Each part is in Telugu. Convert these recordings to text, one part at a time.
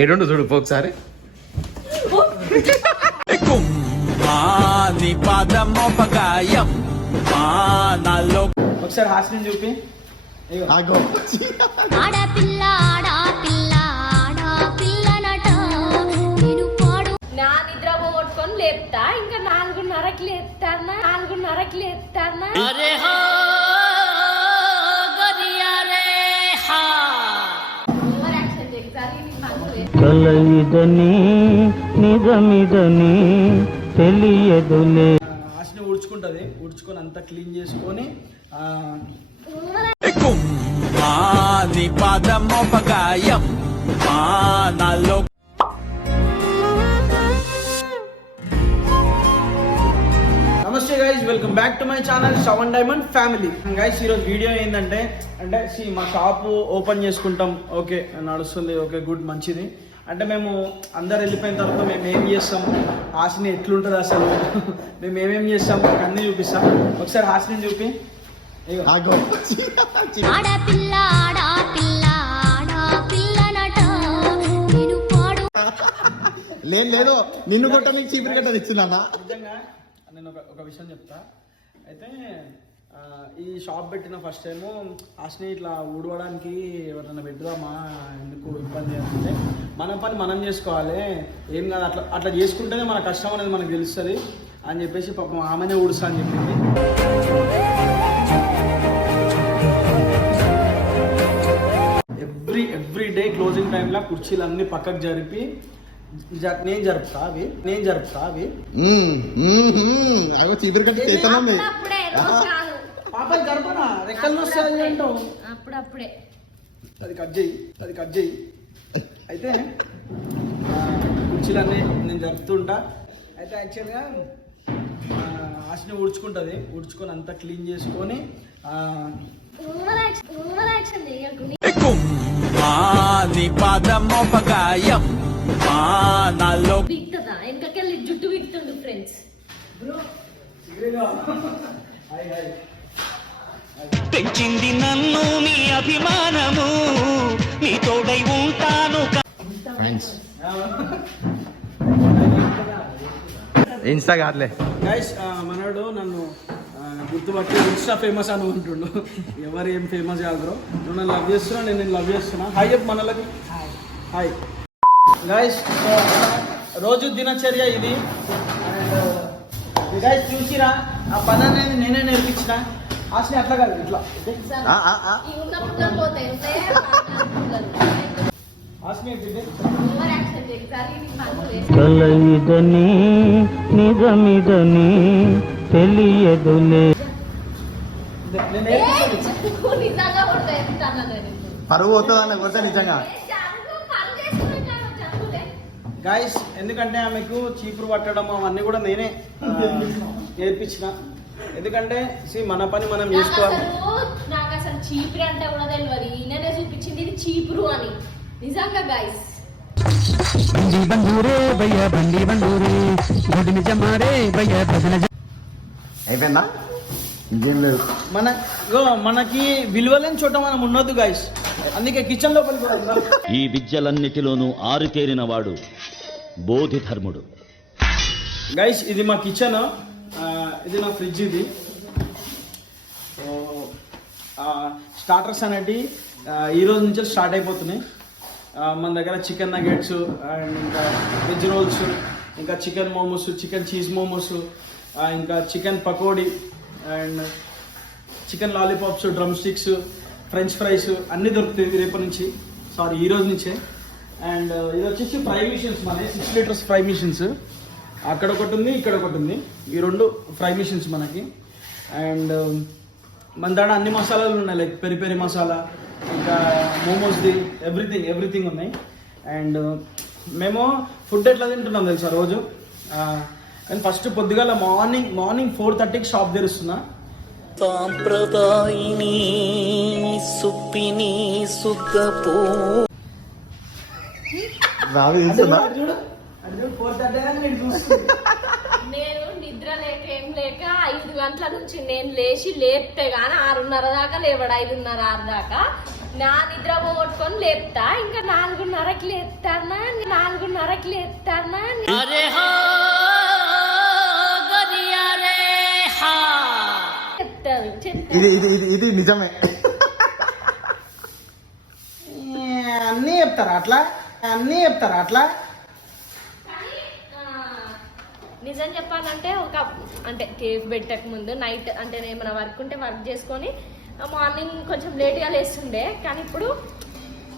ఏడుండు చూడు ఒకసారి ఒకసారి హాస్యం చూపి. ఆగో. ఆడపిల్ల ఆడపిల్ల ఆడపిల్లనట నేను పాడు నా నిద్ర పోగొట్టుకొని లేపుతా. ఇంకా నాలుగున్నరకి లేపుతానా? నాలుగున్నరకి లేపుతానా? ఓవర్ కల ఇదని నిజమిదని తెలియదులే. హాస్ని ఊడ్చుకుంటది. ఊడ్చుకొని అంతా క్లీన్ చేసుకొని ఆ, నీ పాదమోపకాయం మా నాలో నమస్తే guys welcome back to my channel seven diamond family guys ఈరోజు వీడియో ఏంటంటే అంటే see, మా షాప్ ఓపెన్ చేసుకుంటాం. ఓకే నడుస్తుంది. ఓకే గుడ్ మంచిది. అంటే మేము అందరు వెళ్ళిపోయిన తర్వాత మేము ఏం చేస్తాం? హాసిని ఎట్లుంటుంది అసలు? మేము ఏమేం చేస్తాం? మీకు అన్నీ చూపిస్తాం. ఒకసారి హాసిని చూపి. లేదు లేదు. నిన్ను కొట్ట నీకు చీపురు గట్ట తెచ్చున్నా నిజంగా నేను ఒక ఒక విషయం చెప్తా. అయితే ఈ షాప్ పెట్టిన ఫస్ట్ టైము హాస్ని ఇట్లా ఊడవడానికి ఎవరైనా పెట్టుదామా ఎందుకు ఇబ్బంది అంటే మన పని మనం చేసుకోవాలి. ఏం కాదు అట్లా అట్లా చేసుకుంటేనే మన కష్టం అనేది మనకు తెలుస్తుంది. అని చెప్పేసి పాపం ఆమెనే ఊడుస్తా అని చెప్పింది. ఎవ్రీ ఎవ్రీ డే క్లోజింగ్ టైంలో కుర్చీలు అన్ని పక్కకు జరిపి నేను జరుపుతా అవి నేను జరుపుతా అవి. పాపలు జరపనా రెక్కలు వస్తాయి అంటావు అప్పుడప్పుడే. అది కట్ చేయి అది కట్ చేయి. అయితే ఆ, కుర్చీలన్నీ నేను జరుపుతుంటా అయితే యాక్చువల్గా ఆశని ఊడ్చుకుంటుంది. ఊడ్చుకొని అంతా క్లీన్ చేసుకొని జుట్టు విక్తుండు ఫ్రెండ్స్ హాయ్ హాయ్. పెంచింది నన్ను నీ అభిమానము. నీ తోడై ఉంటాను ఫ్రెండ్స్ ఇన్స్టా కాదులే. గైస్ మనోడు నన్ను గుర్తుపట్టి ఇన్స్టా ఫేమస్ అని ఉంటుండు ఎవరు ఏం ఫేమస్ కాదు నువ్వు నన్ను లవ్ చేస్తున్నా నేను నేను లవ్ చేస్తున్నా. హాయ్ చెప్పు మనలకి హాయ్ గైస్ రోజు దినచర్య ఇది. అండ్ గైస్ చూసిరా? ఆ పని అనేది నేనే నేర్పించిన. ఆశని అట్లా కాదు ఇట్లా. నిజమిదని తెలియదులే. పరువు పోతుంది అన్న కొడితే నిజంగా. గాయస్ ఎందుకంటే ఆమెకు చీపురు పట్టడం అవన్నీ కూడా నేనే నేర్పించిన. ఎందుకంటే see, మన పని మనం చేసుకోవాలి. నాకు అసలు చీపురు అంటే కూడా తెలియదు ఈయననే చూపించింది ఇది చీపురు అని. నిజంగా గైస్ బండి బండూరే భయ్య బండి బండూరే. గుడి నిజమారే భయ్య అయిపోయిందా? ఇంకేం లేదు. మన మనకి విలువలేని చోట మనం ఉండొద్దు గాయస్ అందుకే కిచెన్ లోపలికి. ఈ విద్యలన్నిటిలోనూ ఆరుతేరిన వాడు బోధిధర్ముడు. గైస్ ఇది మా కిచెన్ ఇది నా ఫ్రిడ్జ్ ఇది. సో స్టార్టర్స్ అనేవి ఈరోజు ఈ రోజు నుంచి స్టార్ట్ అయిపోతున్నాయి. మన దగ్గర చికెన్ నగెట్స్ అండ్ ఇంకా వెజ్ రోల్స్ ఇంకా chicken momos chicken cheese momos ఇంకా chicken pakodi and chicken lollipops drumsticks french fries అన్నీ దొరుకుతాయి రేపటి నుంచి. సారీ ఈ రోజు నుంచే. అండ్ ఇది వచ్చేసి ఫ్రై మిషన్స్ మన సిక్స్ లీటర్స్ ఫ్రై మిషన్స్. అక్కడ ఒకటి ఉంది ఇక్కడ ఒకటి ఉంది. ఈ రెండు ఫ్రై మిషన్స్ మనకి. అండ్ మన దాడ అన్ని మసాలాలు ఉన్నాయి లైక్ పెరి పెరి మసాలా ఇంకా మోమోస్ది ఎవ్రీథింగ్ ఎవ్రీథింగ్ ఉన్నాయి. అండ్ మేము ఫుడ్ ఎట్లా తింటున్నాం తెలుసా రోజు? ఆ, కానీ ఫస్ట్ పొద్దుగాల మార్నింగ్ మార్నింగ్ ఫోర్ థర్టీకి షాప్ తెరుస్తున్నా. సాంప్రదాయిని సుప్పిని సుఖపో రాదు తెలుస్తుందా చూడు ఫోర్ థర్టీ నేను చూస్తుంది నేను నిద్ర లేక ఏం లేక ఐదు గంటల నుంచి నేను లేచి లేపితే గానీ ఆరున్నర దాకా లేవడు? ఐదున్నర ఆరు దాకా. నా నిద్ర పోగొట్టుకొని లేపుతా. ఇంకా నాలుగున్నరకి లేపుతానా? చెప్తారు చెప్తారు. ఇది ఇది ఇది ఇది నిజమే. అన్నీ చెప్తారా అట్లా? అన్నీ చెప్తారా అట్లా ఆ, నిజం చెప్పాలంటే ఒక అంటే కేక్ పెట్టక ముందు నైట్ అంటే ఏమైనా వర్క్ ఉంటే వర్క్ చేసుకొని మార్నింగ్ కొంచెం లేట్గా లేస్తుండే కానీ ఇప్పుడు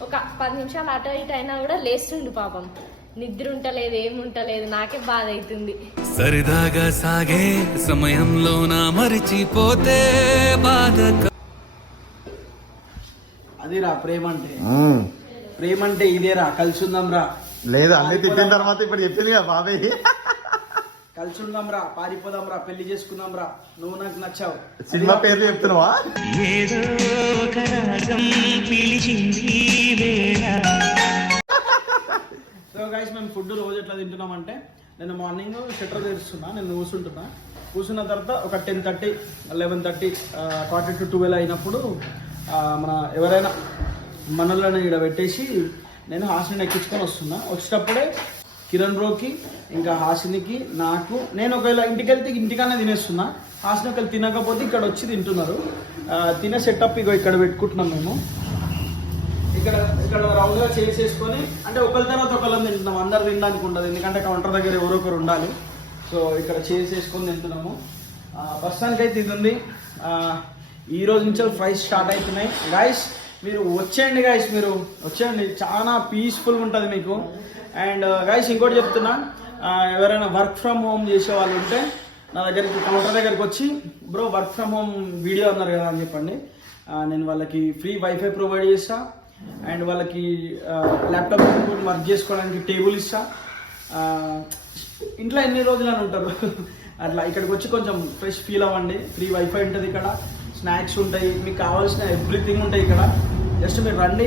ఒక పది నిమిషాలు అటు ఇటు అయినా కూడా లేస్తుండు పాపం. నిద్ర ఉంటలేదు ఏముంటలేదు నాకే బాధ అవుతుంది సరదాగా సాగే సమయంలో నా మరిచిపోతే బాధ అదిరా ప్రేమ అంటే. ప్రేమ అంటే ఇదేరా కలిసి ఉందాం రా లేదు అన్ని తిట్టిన తర్వాత ఇప్పుడు చెప్పింది కదా బాబాయ్. కలిసి ఉందాం రా పారిపోదాం రా పెళ్ళి చేసుకుందాం రా. నువ్వు నాకు నచ్చావు. సినిమా పేర్లు చెప్తున్నావా? సో గైస్ మేము ఫుడ్ రోజు ఎట్లా తింటున్నామంటే నేను మార్నింగ్ షట్టర్ తెరుస్తున్నా నేను కూర్చుంటున్నా కూర్చున్న తర్వాత ఒక ten thirty eleven thirty forty to twelve అయినప్పుడు మన ఎవరైనా మనలను ఇక్కడ పెట్టేసి నేను హాసిని ఎక్కించుకొని వస్తున్నా. వచ్చేటప్పుడే కిరణ్ బ్రోకి ఇంకా హాసినికి నాకు. నేను ఒకవేళ ఇంటికి వెళ్తే ఇంటికన్నా తినేస్తున్నా. హాసిని ఒకవేళ తినకపోతే ఇక్కడ వచ్చి తింటున్నారు. తినే సెటప్ ఇగో ఇక్కడ పెట్టుకుంటున్నాం మేము. ఇక్కడ ఇక్కడ రౌండ్గా చేసేసుకొని అంటే ఒకరి తర్వాత ఒకళ్ళని తింటున్నాం. అందరు తినడానికి ఉండదు. ఎందుకంటే కౌంటర్ దగ్గర ఎవరో ఒకరు ఉండాలి. సో ఇక్కడ చేసేసుకొని తింటున్నాము. ఆ, ప్రస్తుతానికి అయితే ఇది ఉంది. ఈ రోజు నుంచి ఫ్రైస్ స్టార్ట్ అవుతున్నాయి. రైస్ మీరు వచ్చేయండి గైస్ మీరు. వచ్చేయండి. చాలా పీస్ఫుల్ ఉంటుంది మీకు. అండ్ గైస్ uh, ఇంకోటి చెప్తున్నా. ఎవరైనా వర్క్ ఫ్రమ్ హోమ్ చేసే వాళ్ళు ఉంటే నా దగ్గరికి కౌంటర్ దగ్గరికి వచ్చి bro work from home video అన్నారు కదా అని చెప్పండి. నేను వాళ్ళకి ఫ్రీ వైఫై ప్రొవైడ్ చేస్తా. అండ్ వాళ్ళకి ల్యాప్టాప్ వర్క్ చేసుకోవడానికి టేబుల్ ఇస్తా. ఇంట్లో ఎన్ని రోజులు అని ఉంటారు. అట్లా ఇక్కడికి వచ్చి కొంచెం ఫ్రెష్ ఫీల్ అవ్వండి. ఫ్రీ వైఫై ఉంటుంది ఇక్కడ. స్నాక్స్ ఉంటాయి. మీకు కావాల్సిన ఎవ్రీథింగ్ ఉంటాయి ఇక్కడ. జస్ట్ మీరు రండి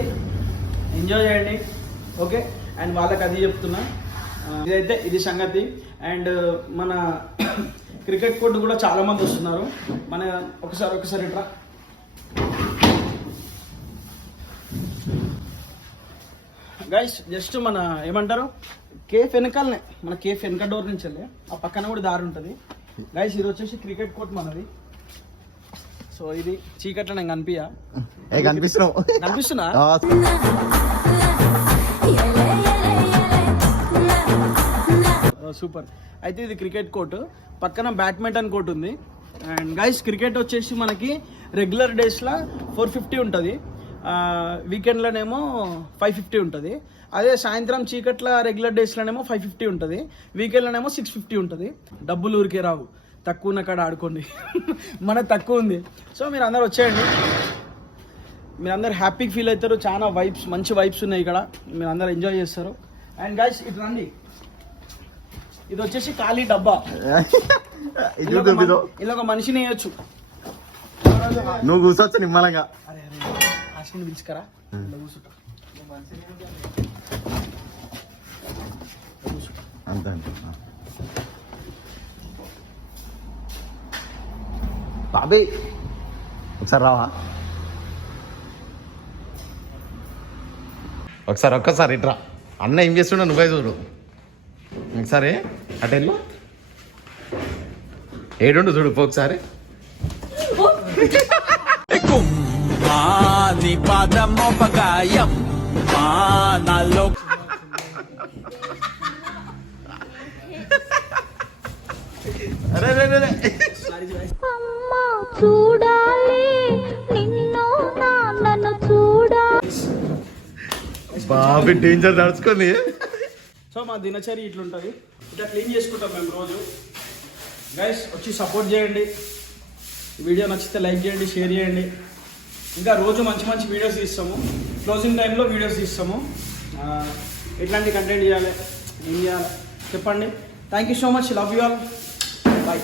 ఎంజాయ్ చేయండి ఓకే అండ్ వాళ్ళకి అది చెప్తున్నా. ఇదైతే ఇది సంగతి. అండ్ uh, మన క్రికెట్ కోర్టు కూడా చాలా మంది వస్తున్నారు. మన ఒకసారి ఒకసారి ఇట్లా గైస్ జస్ట్ మన ఏమంటారు? కేఫ్ వెనకాలనే మన కేఫ్ వెనక డోర్ నుంచి వెళ్ళి ఆ పక్కన కూడా దారి ఉంటుంది. గైస్ ఇది వచ్చేసి క్రికెట్ కోర్ట్ మనది. సో ఇది చీకట్లో నేను కనిపించా ఏ కనిపిస్తున్నావు? కనిపిస్తున్నా? సూపర్. అయితే ఇది క్రికెట్ కోర్ట్. పక్కన బ్యాడ్మింటన్ కోర్ట్ ఉంది. అండ్ గైస్ క్రికెట్ వచ్చేసి మనకి రెగ్యులర్ డేస్లో ఫోర్ ఫిఫ్టీ ఉంటుంది. వీకెండ్లోనేమో ఫైవ్ ఫిఫ్టీ ఉంటుంది. అదే సాయంత్రం చీకట్ల రెగ్యులర్ డేస్లోనేమో ఫైవ్ ఫిఫ్టీ ఉంటుంది. వీకెండ్లోనేమో సిక్స్ ఫిఫ్టీ ఉంటుంది. డబ్బులు ఊరికే రావు. తక్కువ ఉన్న కాడ ఆడుకోండి. మన తక్కువ ఉంది. సో మీరు అందరు వచ్చేయండి. మీరు అందరు హ్యాపీగా ఫీల్ అవుతారు. చాలా వైబ్స్ మంచి వైబ్స్ ఉన్నాయి ఇక్కడ. మీరు అందరు ఎంజాయ్ చేస్తారు. అండ్ గైస్ ఇటు రండి. ఇది వచ్చేసి ఖాళీ డబ్బా. ఇది ఇలా ఒక మనిషిని వేయచ్చు. నువ్వు కూర్చోవచ్చు నిమ్మలంగా హాస్టల్ పిలుచుకరా? కూర్చుంటా. అంతే బాబే ఒకసారి రావా? ఒకసారి ఒక్కసారి ఇట్రా. అన్న ఏం చేస్తున్నా నువ్వే చూడు. ఒకసారి అటు వెళ్ళు. ఏడుండు చూడు పో ఒకసారి. ఒక పదమోపగాయం మా నాలో కాఫీ డేంజర్ నడుచుకొని. సో మా దినచర్య ఇట్లుంటుంది. ఇట్లా క్లీన్ చేసుకుంటాం మేము రోజు. గైస్ వచ్చి సపోర్ట్ చేయండి. వీడియో నచ్చితే లైక్ చేయండి షేర్ చేయండి. ఇంకా రోజు మంచి మంచి వీడియోస్ తీస్తాము. క్లోజింగ్ టైంలో వీడియోస్ తీస్తాము. ఎట్లాంటి కంటెంట్ చేయాలి ఏం చేయాలి చెప్పండి. Thank you so much love you all bye